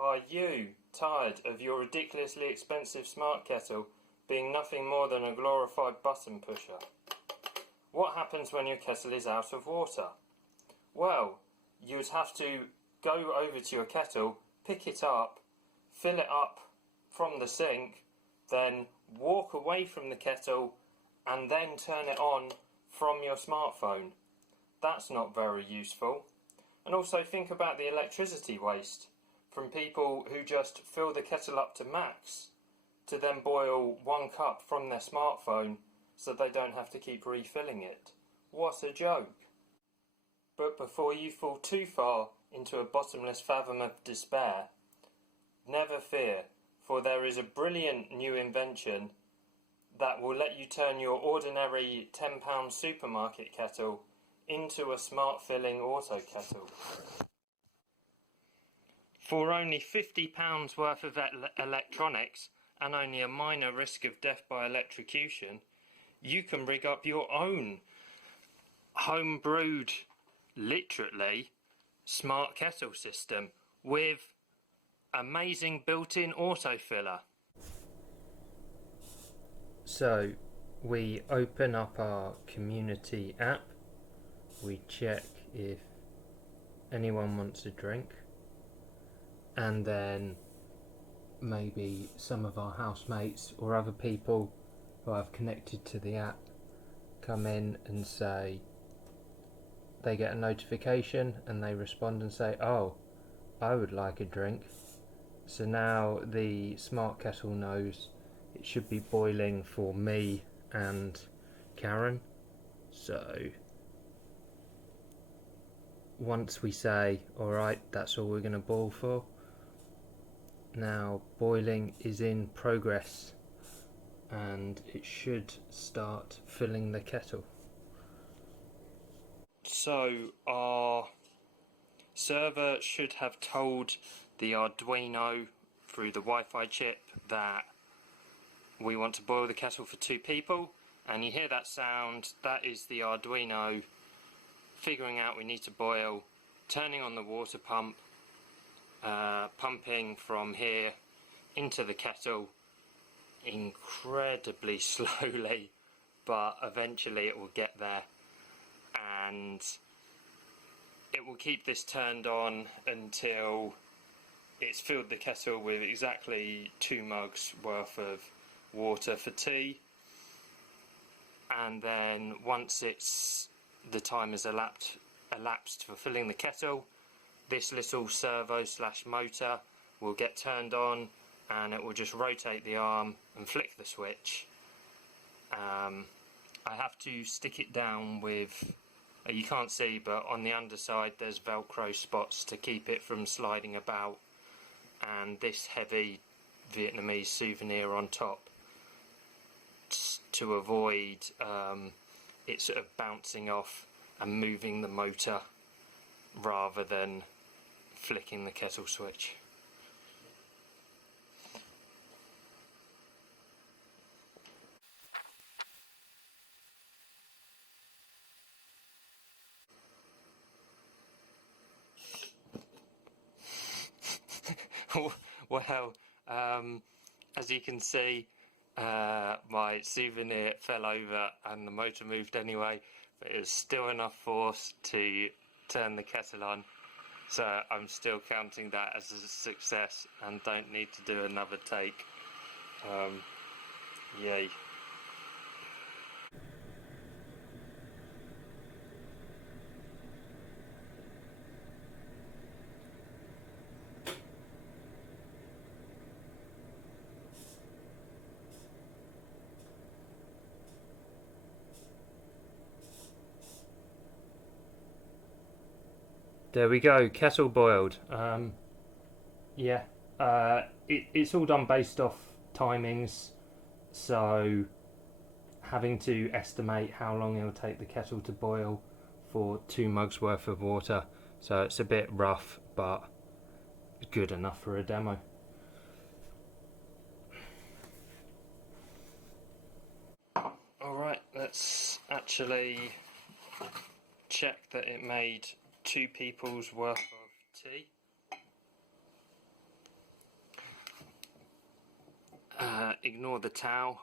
Are you tired of your ridiculously expensive smart kettle being nothing more than a glorified button pusher? What happens when your kettle is out of water? Well, you would have to go over to your kettle, pick it up, fill it up from the sink, then walk away from the kettle and then turn it on from your smartphone. That's not very useful. And also think about the electricity waste from people who just fill the kettle up to max to then boil 1 cup from their smartphone so they don't have to keep refilling it. What a joke. But before you fall too far into a bottomless fathom of despair, never fear, for there is a brilliant new invention that will let you turn your ordinary £10 supermarket kettle into a smart filling auto kettle. For only £50 worth of electronics and only a minor risk of death by electrocution, you can rig up your own home-brewed, literally, smart kettle system with amazing built-in autofiller. So we open up our CommuniTEA app, we check if anyone wants a drink, and then maybe some of our housemates or other people who have connected to the app come in and say they get a notification and they respond and say, oh, I would like a drink. So now the smart kettle knows it should be boiling for me and Karen. So once we say, alright, that's all we're going to boil for, now boiling is in progress and it should start filling the kettle. So our server should have told the Arduino through the Wi-Fi chip that we want to boil the kettle for 2 people, and you hear that sound, that is the Arduino figuring out we need to boil, turning on the water pump, pumping from here into the kettle incredibly slowly, but eventually it will get there, and it will keep this turned on until it's filled the kettle with exactly 2 mugs worth of water for tea, and then once the time has elapsed for filling the kettle, this little servo / motor will get turned on and it will just rotate the arm and flick the switch. I have to stick it down with, you can't see, but on the underside there's Velcro spots to keep it from sliding about, and this heavy Vietnamese souvenir on top to avoid it sort of bouncing off and moving the motor rather than flicking the kettle switch. Well, as you can see, my souvenir fell over and the motor moved anyway, but it was still enough force to turn the kettle on, so I'm still counting that as a success and don't need to do another take. Yay. There we go, kettle boiled. It's all done based off timings, so having to estimate how long it'll take the kettle to boil for 2 mugs worth of water, so it's a bit rough but good enough for a demo. Alright, let's actually check that it made 2 people's worth of tea. Ignore the towel.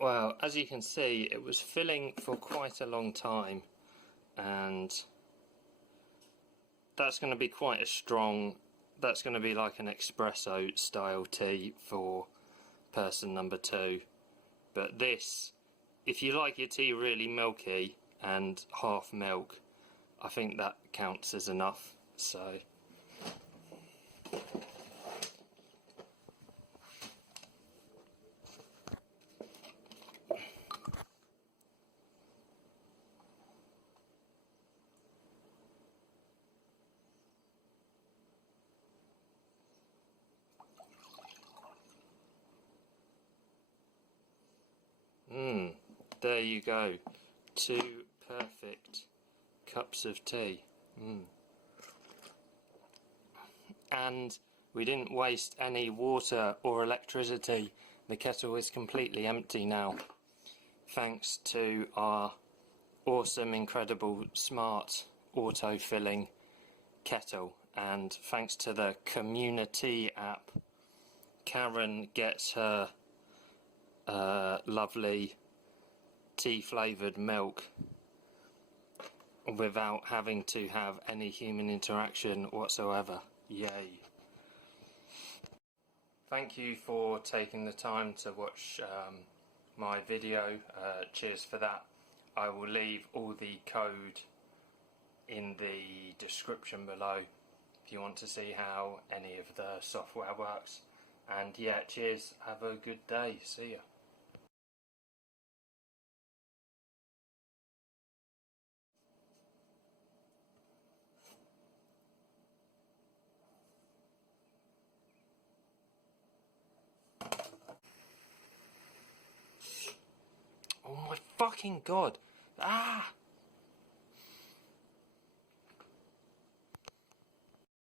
Well, as you can see, it was filling for quite a long time, and that's going to be quite a strong, that's going to be like an espresso style tea for person number 2. But this, if you like your tea really milky and half milk, I think that counts as enough. So there you go, 2 perfect cups of tea. And we didn't waste any water or electricity. The kettle is completely empty now, thanks to our awesome, incredible, smart auto-filling kettle, and thanks to the CommuniTEA app. Karen gets her lovely tea flavoured milk without having to have any human interaction whatsoever. Yay. Thank you for taking the time to watch my video. Cheers for that. I will leave all the code in the description below if you want to see how any of the software works. And yeah, cheers, have a good day, see ya. Oh my fucking god! Ah!